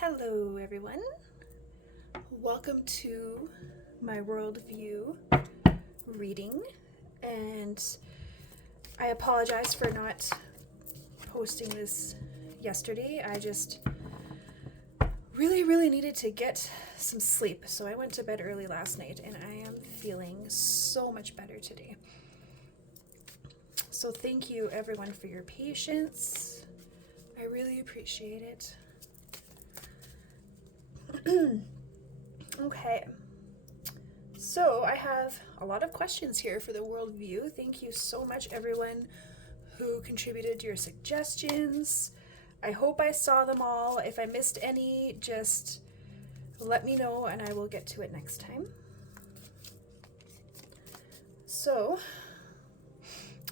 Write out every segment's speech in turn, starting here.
Hello, everyone. Welcome to my worldview reading, and I apologize for not posting this yesterday. I just really needed to get some sleep, so I went to bed early last night, and I am feeling so much better today. So thank you, everyone, for your patience. I really appreciate it. Okay, so I have a lot of questions here for the worldview. Thank you so much, everyone who contributed your suggestions. I hope I saw them all. If I missed any, just let me know and I will get to it next time. So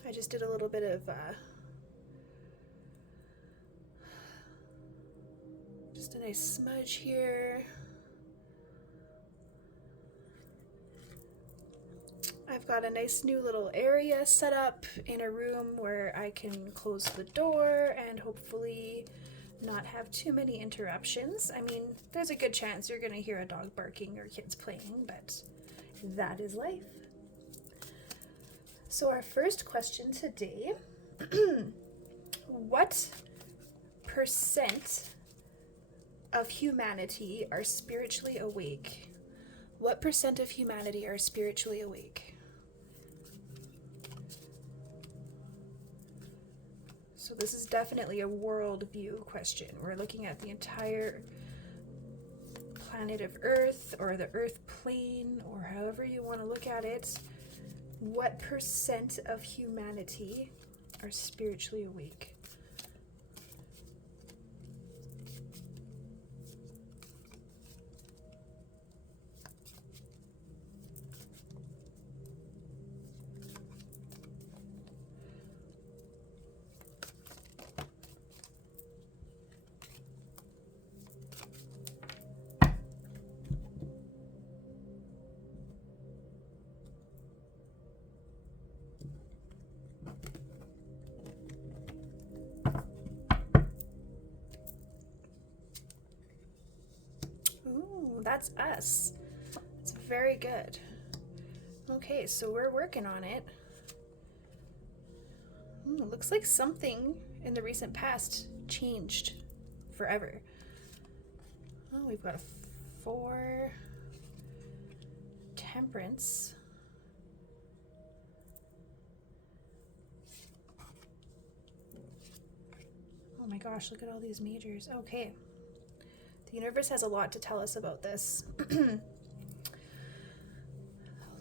I just did a little bit of just a nice smudge here. I've got a nice new little area set up in a room where I can close the door and hopefully not have too many interruptions. I mean, there's a good chance you're going to hear a dog barking or kids playing, but that is life. So our first question today, what percent of humanity are spiritually awake? What percent of humanity are spiritually awake? So this is definitely a worldview question. We're looking at the entire planet of Earth, or the Earth plane, or however you want to look at it. What percent of humanity are spiritually awake? Ooh, that's us. It's very good. Okay, so we're working on it. Looks like something in the recent past changed forever. Oh, we've got a 4 temperance. Oh my gosh, look at all these majors. Okay. The universe has a lot to tell us about this. A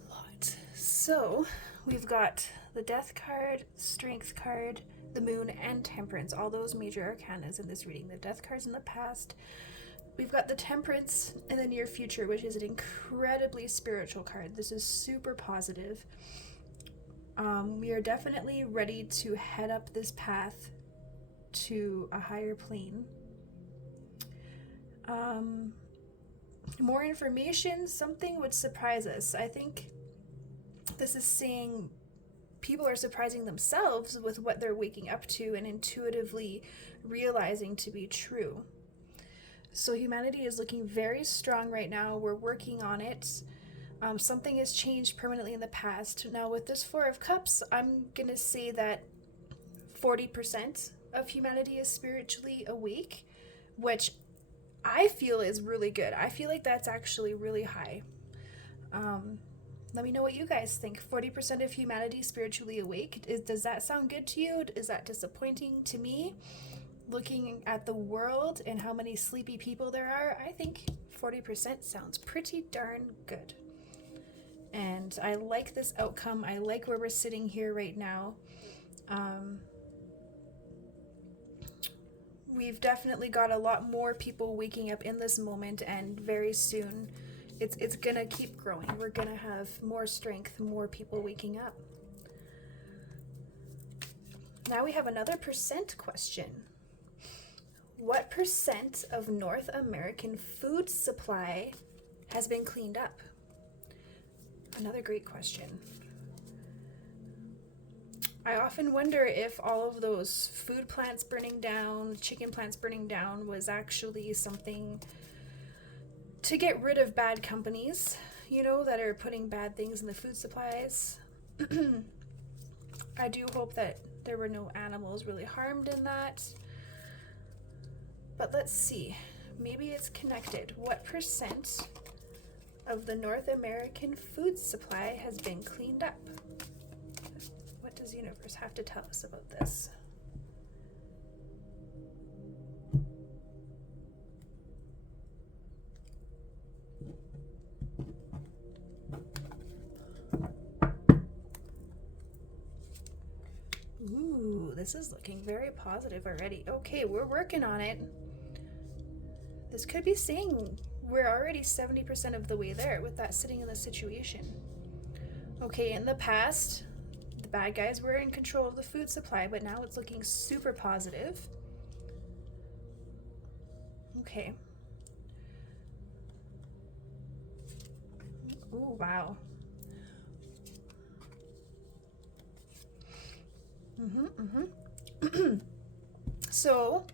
lot. So, we've got the Death card, Strength card, the Moon, and Temperance. All those major arcanas in this reading. The Death card's in the past. We've got the Temperance in the near future, which is an incredibly spiritual card. This is super positive. We are definitely ready to head up this path to a higher plane. More information, something would surprise us. I think this is saying people are surprising themselves with what they're waking up to and intuitively realizing to be true. So humanity is looking very strong right now. We're working on it. Something has changed permanently in the past. Now with this 4 of Cups, I'm going to say that 40% of humanity is spiritually awake, which I feel is really good. I feel like that's actually really high. Let me know what you guys think. 40% of humanity spiritually awake. Does that sound good to you? Is that disappointing to me? Looking at the world and how many sleepy people there are, I think 40% sounds pretty darn good. And I like this outcome. I like where we're sitting here right now. We've definitely got a lot more people waking up in this moment, and very soon it's gonna keep growing. We're gonna have more strength, more people waking up. Now we have another percent question. What percent of North American food supply has been cleaned up? Another great question. I often wonder if all of those food plants burning down, chicken plants burning down, was actually something to get rid of bad companies, that are putting bad things in the food supplies. I do hope that there were no animals really harmed in that. But let's see. Maybe it's connected. What percent of the North American food supply has been cleaned up? What does the universe have to tell us about this? Ooh, this is looking very positive already. Okay, we're working on it. This could be saying we're already 70% of the way there with that sitting in the situation. Okay, in the past, the bad guys were in control of the food supply, but now it's looking super positive. Okay. Ooh, wow. So,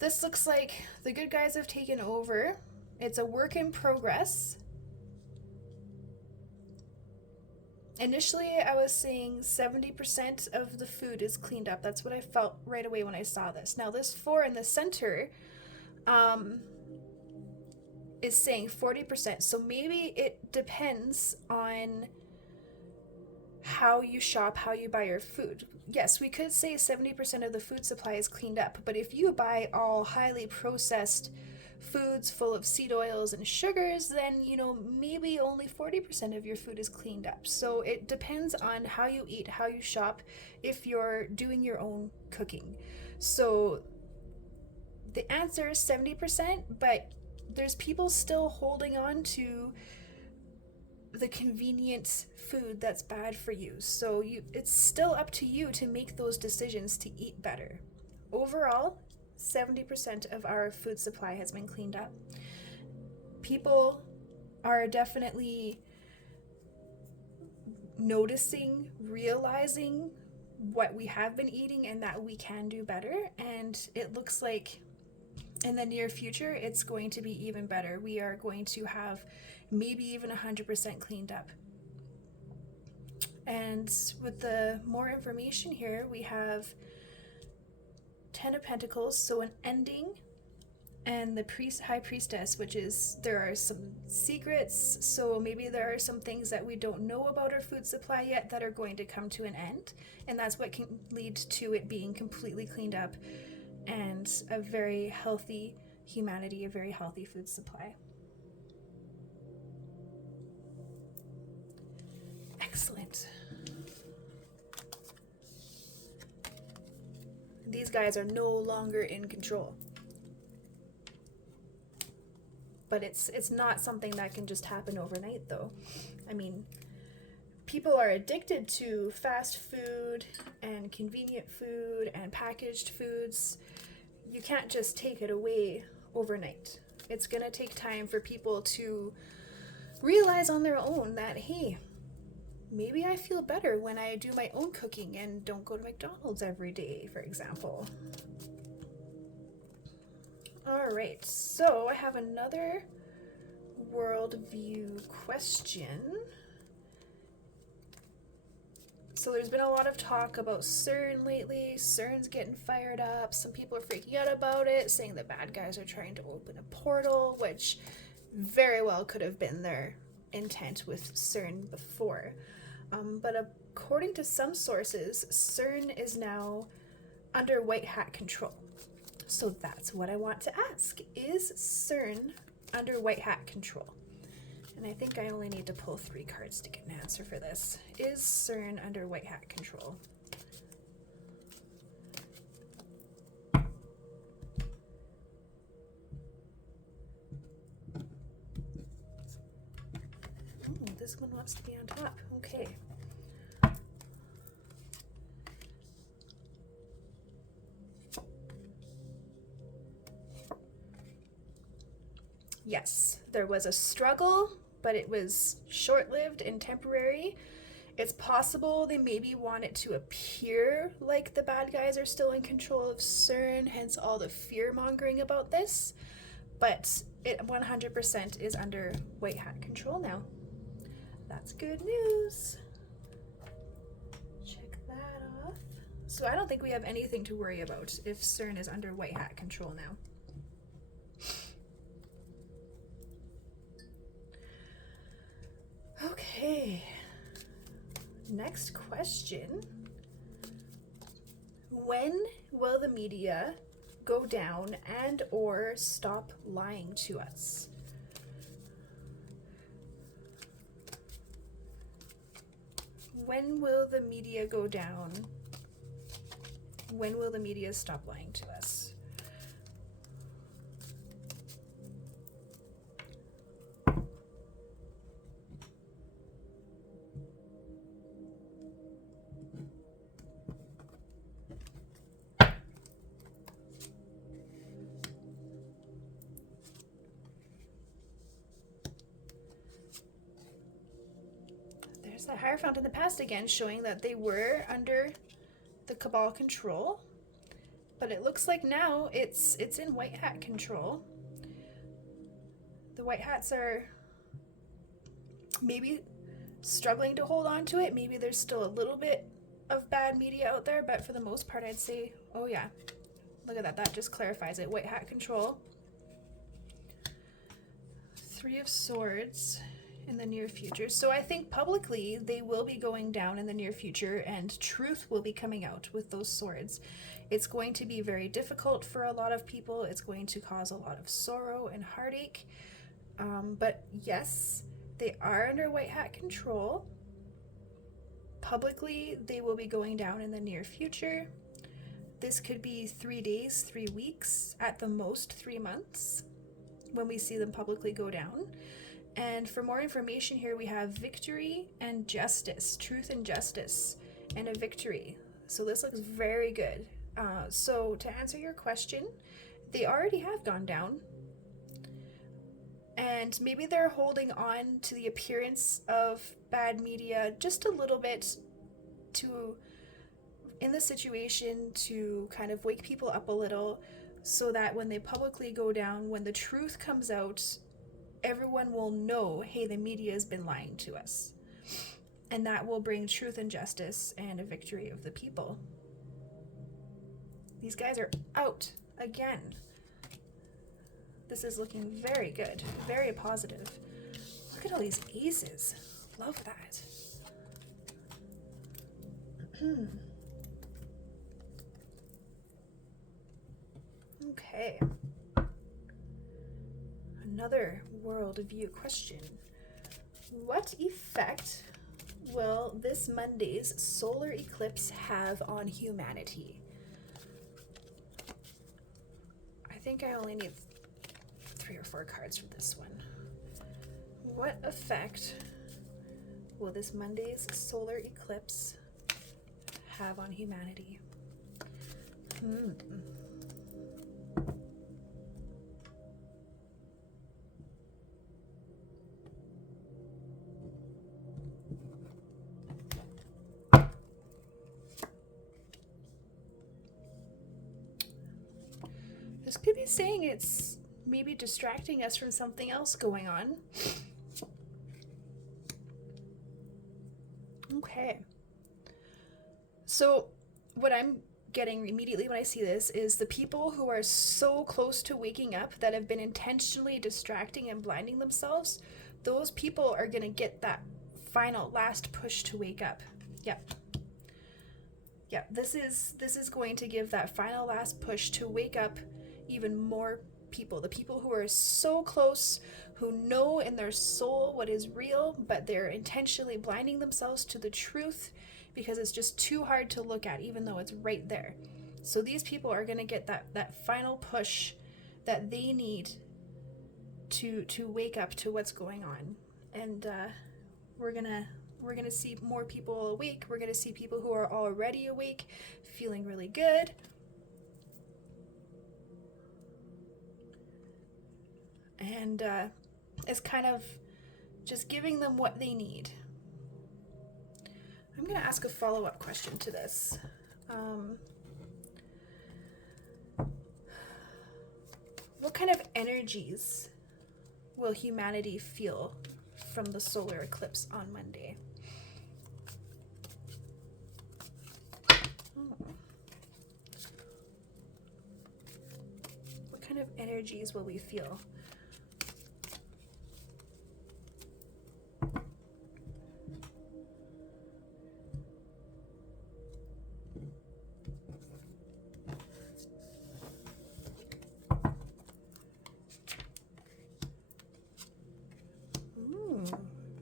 this looks like the good guys have taken over. It's a work in progress. Initially, I was saying 70% of the food is cleaned up. That's what I felt right away when I saw this. Now, this 4 in the center is saying 40%. So maybe it depends on how you shop, how you buy your food. Yes, we could say 70% of the food supply is cleaned up, but if you buy all highly processed foods full of seed oils and sugars, then maybe only 40% of your food is cleaned up. So it depends on how you eat, how you shop, if you're doing your own cooking. So the answer is 70%, but there's people still holding on to the convenient food that's bad for you. So it's still up to you to make those decisions to eat better. Overall, 70% of our food supply has been cleaned up. People are definitely noticing, realizing what we have been eating and that we can do better. And it looks like in the near future, it's going to be even better. We are going to have maybe even 100% cleaned up. And with the more information here, we have 10 of Pentacles, so an ending, and the High Priestess, which is there are some secrets, so maybe there are some things that we don't know about our food supply yet that are going to come to an end, and that's what can lead to it being completely cleaned up and a very healthy humanity, a very healthy food supply. Excellent. These guys are no longer in control. But it's not something that can just happen overnight, though. I mean, people are addicted to fast food and convenient food and packaged foods. You can't just take it away overnight. It's going to take time for people to realize on their own that, hey, maybe I feel better when I do my own cooking and don't go to McDonald's every day, for example. All right, so I have another worldview question. So there's been a lot of talk about CERN lately. CERN's getting fired up. Some people are freaking out about it, saying the bad guys are trying to open a portal, which very well could have been their intent with CERN before. But according to some sources, CERN is now under white hat control. So that's what I want to ask. Is CERN under white hat control? And I think I only need to pull 3 cards to get an answer for this. Is CERN under white hat control? Oh, this one wants to be on top. Okay. Yes, there was a struggle, but it was short-lived and temporary, It's possible they maybe want it to appear like the bad guys are still in control of CERN, hence all the fear mongering about this. But it 100% is under white hat control now. That's good news. Check that off. So I don't think we have anything to worry about if CERN is under white hat control now. Okay. Next question. When will the media go down and or stop lying to us? When will the media go down? When will the media stop lying to us? There's that Hierophant in the past again, showing that they were under the Cabal control. But it looks like now it's in white hat control. The white hats are maybe struggling to hold on to it. Maybe there's still a little bit of bad media out there, but for the most part I'd say, oh yeah, look at that, that just clarifies it. White hat control. Three of Swords in the near future. So I think publicly they will be going down in the near future and truth will be coming out with those swords. It's going to be very difficult for a lot of people. It's going to cause a lot of sorrow and heartache. But yes, they are under white hat control. Publicly, they will be going down in the near future. This could be 3 days, 3 weeks, at the most 3 months when we see them publicly go down. And for more information here, we have victory and justice, truth and justice, and a victory. So this looks very good. So to answer your question, they already have gone down. And maybe they're holding on to the appearance of bad media just a little bit in the situation to kind of wake people up a little so that when they publicly go down, when the truth comes out, everyone will know, hey, the media has been lying to us. And that will bring truth and justice and a victory of the people. These guys are out again. This is looking very good, very positive. Look at all these aces. Love that. Okay. Another worldview question. What effect will this Monday's solar eclipse have on humanity? I think I only need 3 or 4 cards for this one. What effect will this Monday's solar eclipse have on humanity? This could be saying it's maybe distracting us from something else going on. Okay. So what I'm getting immediately when I see this is the people who are so close to waking up that have been intentionally distracting and blinding themselves, those people are going to get that final last push to wake up. Yep. This is going to give that final last push to wake up even more people. The people who are so close, who know in their soul what is real, but they're intentionally blinding themselves to the truth because it's just too hard to look at, even though it's right there. So these people are going to get that final push that they need to wake up to what's going on. And we're gonna see more people awake. We're gonna see people who are already awake, feeling really good. And it's kind of just giving them what they need. I'm going to ask a follow-up question to this. What kind of energies will humanity feel from the solar eclipse on Monday? What kind of energies will we feel?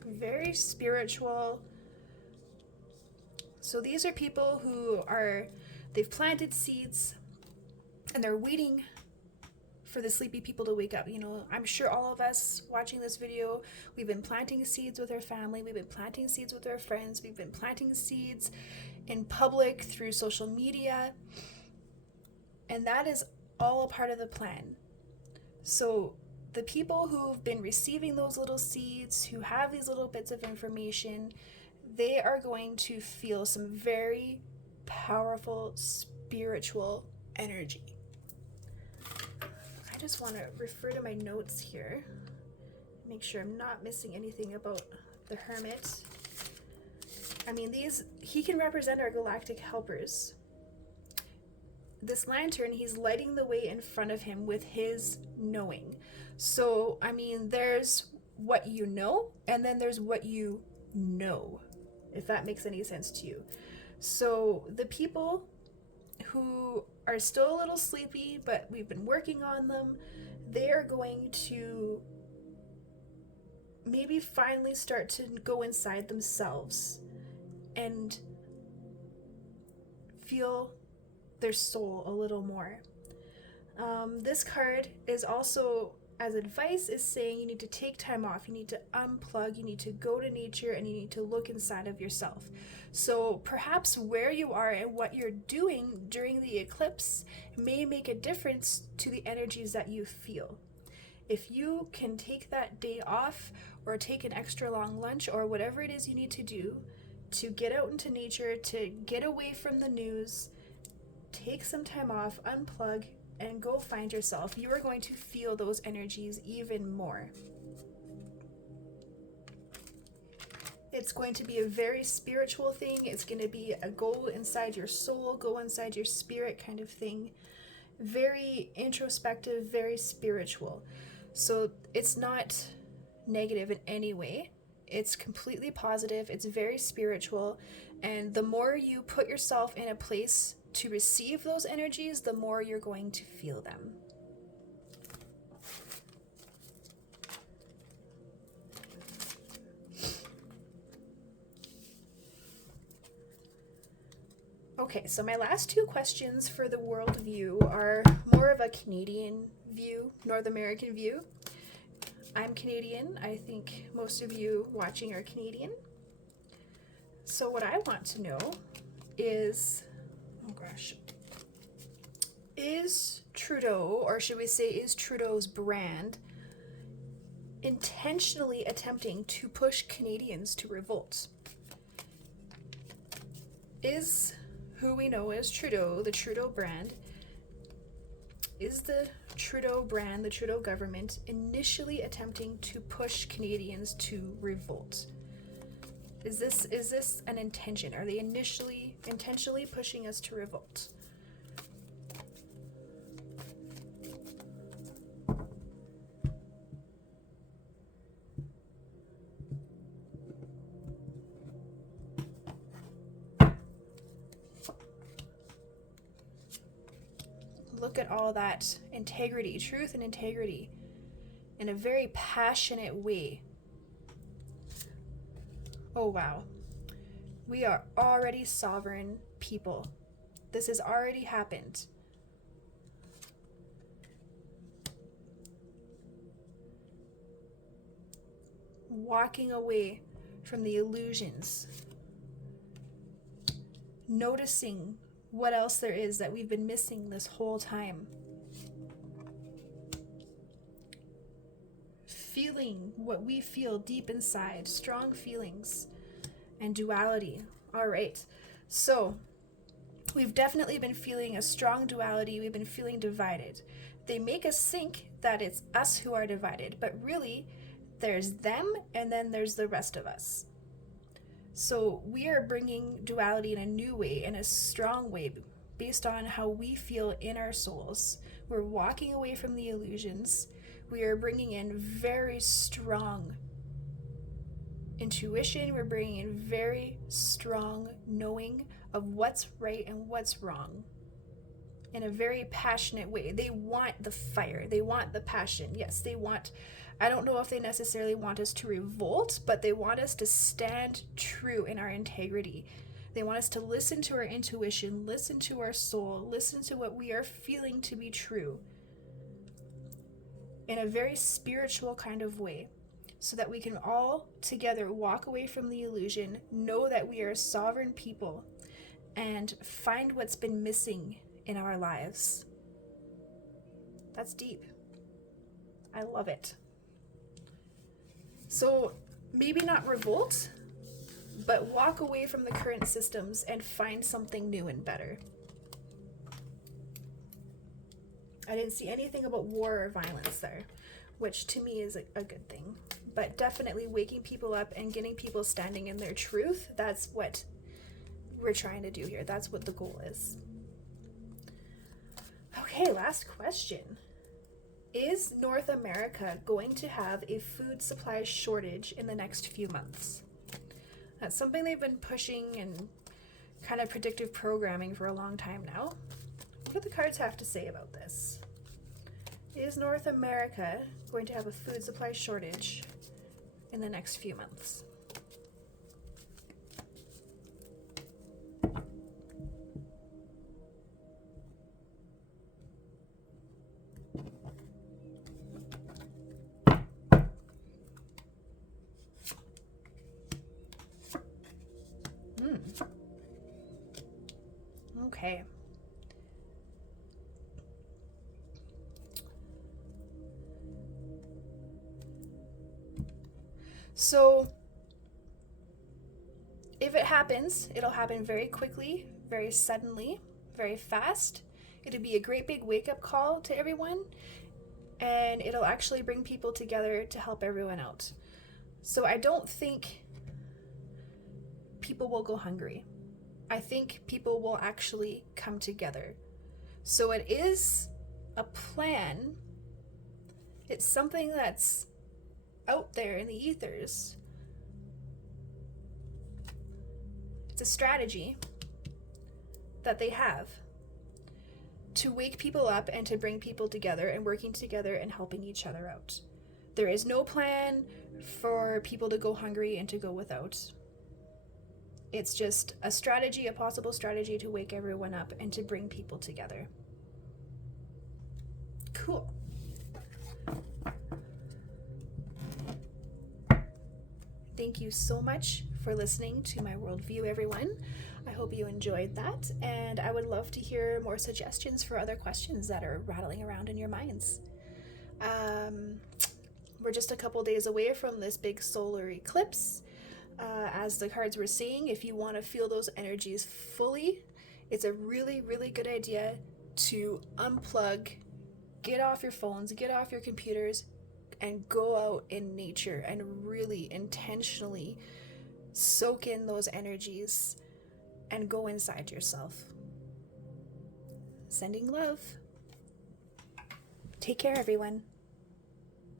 Very spiritual. So these are people they've planted seeds and they're waiting for the sleepy people to wake up. You know, I'm sure all of us watching this video, we've been planting seeds with our family, we've been planting seeds with our friends, we've been planting seeds in public through social media, and that is all a part of the plan. So the people who've been receiving those little seeds, who have these little bits of information, they are going to feel some very powerful spiritual energy. I just want to refer to my notes here, make sure I'm not missing anything about the Hermit. I mean, he can represent our galactic helpers. This lantern, he's lighting the way in front of him with his knowing. So, I mean, there's what you know, and then there's what you know, if that makes any sense to you. So the people who are still a little sleepy, but we've been working on them, they are going to maybe finally start to go inside themselves and feel their soul a little more. This card is also, as advice, is saying you need to take time off, you need to unplug, you need to go to nature, and you need to look inside of yourself. So perhaps where you are and what you're doing during the eclipse may make a difference to the energies that you feel. If you can take that day off or take an extra long lunch or whatever it is you need to do to get out into nature, to get away from the news, take some time off, unplug, and go find yourself, you are going to feel those energies even more. It's going to be a very spiritual thing. It's going to be a go inside your soul, go inside your spirit kind of thing. Very introspective, very spiritual. So it's not negative in any way. It's completely positive. It's very spiritual. And the more you put yourself in a place to receive those energies, the more you're going to feel them. Okay, so my last two questions for the world view are more of a Canadian view, North American view. I'm Canadian. I think most of you watching are Canadian. So what I want to know is, is Trudeau, or should we say is Trudeau's brand, intentionally attempting to push Canadians to revolt? Is who we know as Trudeau, the Trudeau brand, is the Trudeau brand, the Trudeau government, initially attempting to push Canadians to revolt? Is this an intention? Are they intentionally pushing us to revolt? Look at all that integrity, truth and integrity, in a very passionate way. Oh wow. We are already sovereign people. This has already happened. Walking away from the illusions. Noticing what else there is that we've been missing this whole time. Feeling what we feel deep inside, strong feelings and duality, All right. So we've definitely been feeling a strong duality. We've been feeling divided. They make us think that it's us who are divided, but really there's them and then there's the rest of us. So we are bringing duality in a new way, in a strong way, based on how we feel in our souls. We're walking away from the illusions. We are bringing in very strong intuition. We're bringing in very strong knowing of what's right and what's wrong in a very passionate way. They want the fire. They want the passion. Yes, they want, I don't know if they necessarily want us to revolt, but they want us to stand true in our integrity. They want us to listen to our intuition, listen to our soul, listen to what we are feeling to be true in a very spiritual kind of way, so that we can all together walk away from the illusion, know that we are sovereign people, and find what's been missing in our lives. That's deep. I love it. So maybe not revolt, but walk away from the current systems and find something new and better. I didn't see anything about war or violence there, which to me is a good thing. But definitely waking people up and getting people standing in their truth, that's what we're trying to do here. That's what the goal is. Okay, last question. Is North America going to have a food supply shortage in the next few months? That's something they've been pushing and kind of predictive programming for a long time now. What do the cards have to say about this? Is North America going to have a food supply shortage in the next few months? Okay. So, if it happens, it'll happen very quickly, very suddenly, very fast. It'll be a great big wake-up call to everyone, and it'll actually bring people together to help everyone out. So I don't think people will go hungry. I think people will actually come together. So it is a plan. It's something that's out there in the ethers. It's a strategy that they have to wake people up and to bring people together and working together and helping each other out. There is no plan for people to go hungry and to go without. It's just a strategy, a possible strategy to wake everyone up and to bring people together. Cool. Thank you so much for listening to my worldview, everyone. I hope you enjoyed that, and I would love to hear more suggestions for other questions that are rattling around in your minds. We're just a couple days away from this big solar eclipse. As the cards were saying, if you want to feel those energies fully, it's a really, really good idea to unplug, get off your phones, get off your computers, and go out in nature and really intentionally soak in those energies and go inside yourself. Sending love. Take care, everyone.